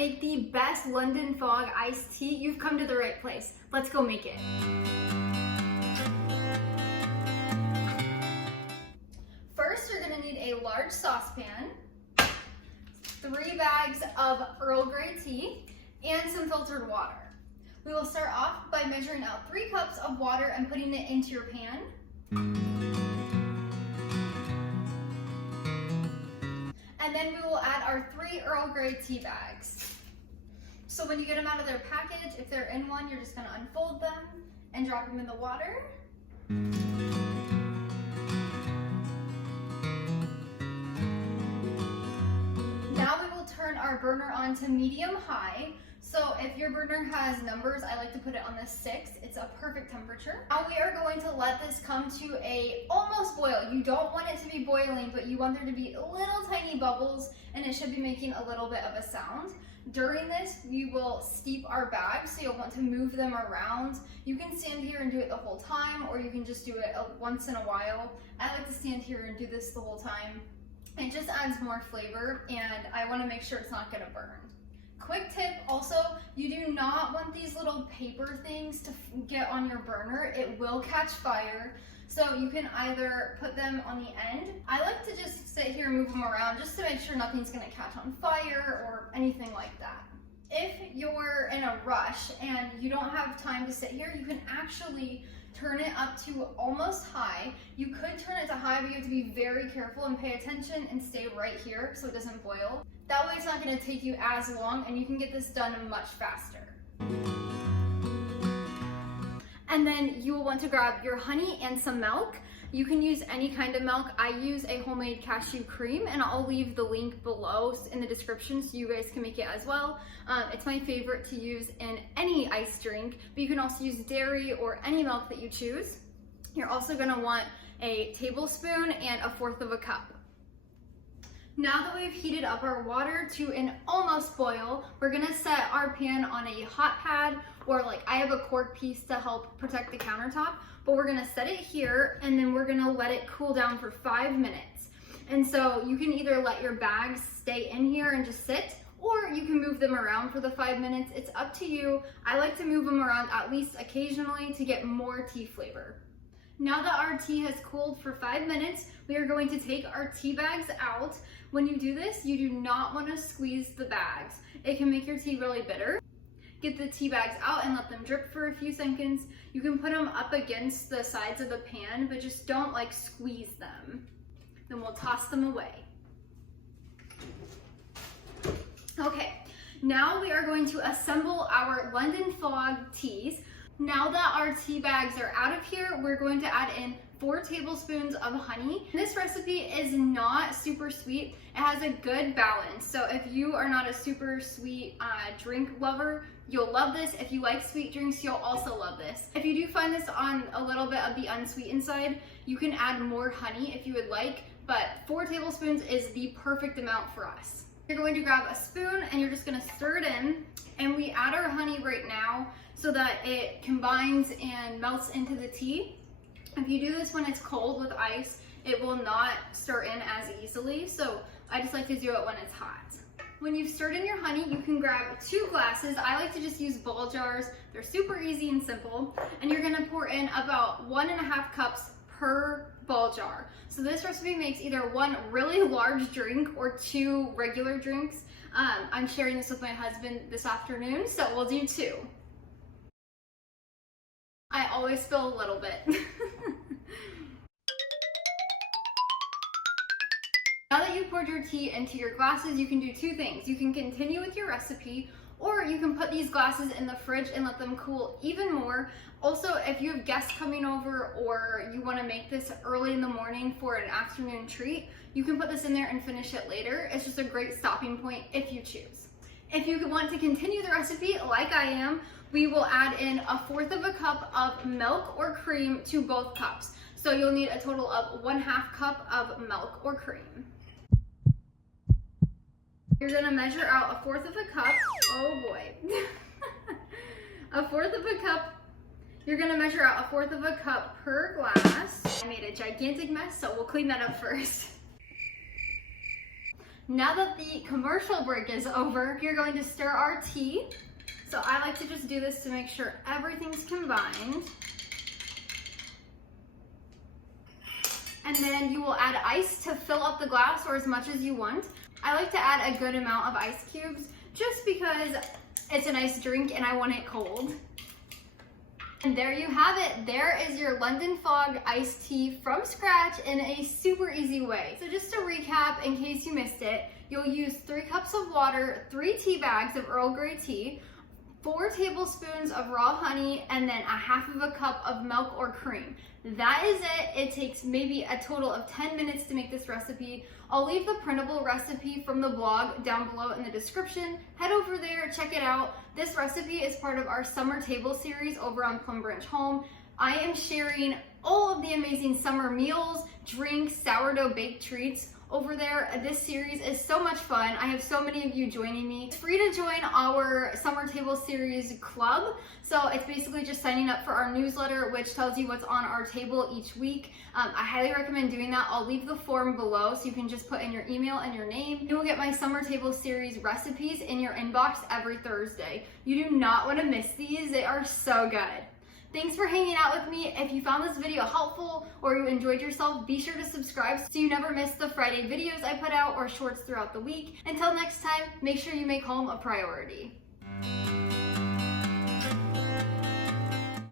make the best London Fog iced tea, you've come to the right place. Let's go make it. First, you're gonna need a large saucepan, 3 bags of Earl Grey tea, and some filtered water. We will start off by measuring out 3 cups of water and putting it into your pan. And then we will add our 3 Earl Grey tea bags. So when you get them out of their package, if they're in one, you're just gonna unfold them and drop them in the water. Now we will turn our burner on to medium-high. So if your burner has numbers, I like to put it on the 6. It's a perfect temperature. Now we are going to let this come to a almost boil. You don't want it to be boiling, but you want there to be little tiny bubbles, and it should be making a little bit of a sound. During this, we will steep our bags, so you'll want to move them around. You can stand here and do it the whole time, or you can just do it once in a while. I like to stand here and do this the whole time. It just adds more flavor, and I want to make sure it's not going to burn. Quick tip also, you do not want these little paper things to get on your burner. It will catch fire. So you can either put them on the end. I like to just sit here and move them around just to make sure nothing's gonna catch on fire or anything like that. If you're in a rush and you don't have time to sit here, you can actually turn it up to almost high. You could turn it to high, but you have to be very careful and pay attention and stay right here so it doesn't boil. That way it's not gonna take you as long and you can get this done much faster. And then you will want to grab your honey and some milk. You can use any kind of milk. I use a homemade cashew cream, and I'll leave the link below in the description so you guys can make it as well. It's my favorite to use in any iced drink, but you can also use dairy or any milk that you choose. You're also gonna want a tablespoon and 1/4 cup. Now that we've heated up our water to an almost boil, we're gonna set our pan on a hot pad, or like I have a cork piece to help protect the countertop, but we're gonna set it here and then we're gonna let it cool down for 5 minutes. And so you can either let your bags stay in here and just sit, or you can move them around for the 5 minutes. It's up to you. I like to move them around at least occasionally to get more tea flavor. Now that our tea has cooled for 5 minutes, we are going to take our tea bags out. When you do this, you do not want to squeeze the bags. It can make your tea really bitter. Get the tea bags out and let them drip for a few seconds. You can put them up against the sides of the pan, but just don't like squeeze them. Then we'll toss them away. Okay, now we are going to assemble our London Fog teas. Now that our tea bags are out of here, we're going to add in 4 tablespoons of honey. This recipe is not super sweet. It has a good balance. So if you are not a super sweet drink lover, you'll love this. If you like sweet drinks, you'll also love this. If you do find this on a little bit of the unsweetened side, you can add more honey if you would like, but 4 tablespoons is the perfect amount for us. You're going to grab a spoon and you're just gonna stir it in, and we add our honey right now so that it combines and melts into the tea. If you do this when it's cold with ice, it will not stir in as easily, so I just like to do it when it's hot. When you've stirred in your honey, you can grab 2 glasses. I like to just use ball jars. They're super easy and simple. And you're gonna pour in about 1.5 cups per ball jar. So this recipe makes either 1 really large drink or 2 regular drinks. I'm sharing this with my husband this afternoon, so we'll do 2. I always spill a little bit. Now that you've poured your tea into your glasses, you can do 2 things. You can continue with your recipe, or you can put these glasses in the fridge and let them cool even more. Also, if you have guests coming over or you want to make this early in the morning for an afternoon treat, you can put this in there and finish it later. It's just a great stopping point if you choose. If you want to continue the recipe like I am, we will add in 1/4 cup of milk or cream to both cups. So you'll need a total of 1/2 cup of milk or cream. You're gonna measure out 1/4 cup. Oh boy. 1/4 cup. You're gonna measure out 1/4 cup per glass. I made a gigantic mess, so we'll clean that up first. Now that the commercial break is over, you're going to stir our tea. So I like to just do this to make sure everything's combined. And then you will add ice to fill up the glass, or as much as you want. I like to add a good amount of ice cubes just because it's a nice drink and I want it cold. And there you have it. There is your London Fog iced tea from scratch in a super easy way. So just to recap, in case you missed it, you'll use 3 cups of water, 3 tea bags of Earl Grey tea, 4 tablespoons of raw honey, and then a half of a cup of milk or cream. That is it. It takes maybe a total of 10 minutes to make this recipe. I'll leave the printable recipe from the blog down below in the description. Head over there, check it out. This recipe is part of our summer table series over on Plum Branch Home. I am sharing all of the amazing summer meals, drinks, sourdough baked treats over there. This series is so much fun. I have so many of you joining me. It's free to join our summer table series club. So it's basically just signing up for our newsletter, which tells you what's on our table each week. I highly recommend doing that. I'll leave the form below so you can just put in your email and your name. You will get my summer table series recipes in your inbox every Thursday. You do not want to miss these. They are so good. Thanks for hanging out with me. If you found this video helpful or you enjoyed yourself, be sure to subscribe so you never miss the Friday videos I put out or shorts throughout the week. Until next time, make sure you make home a priority.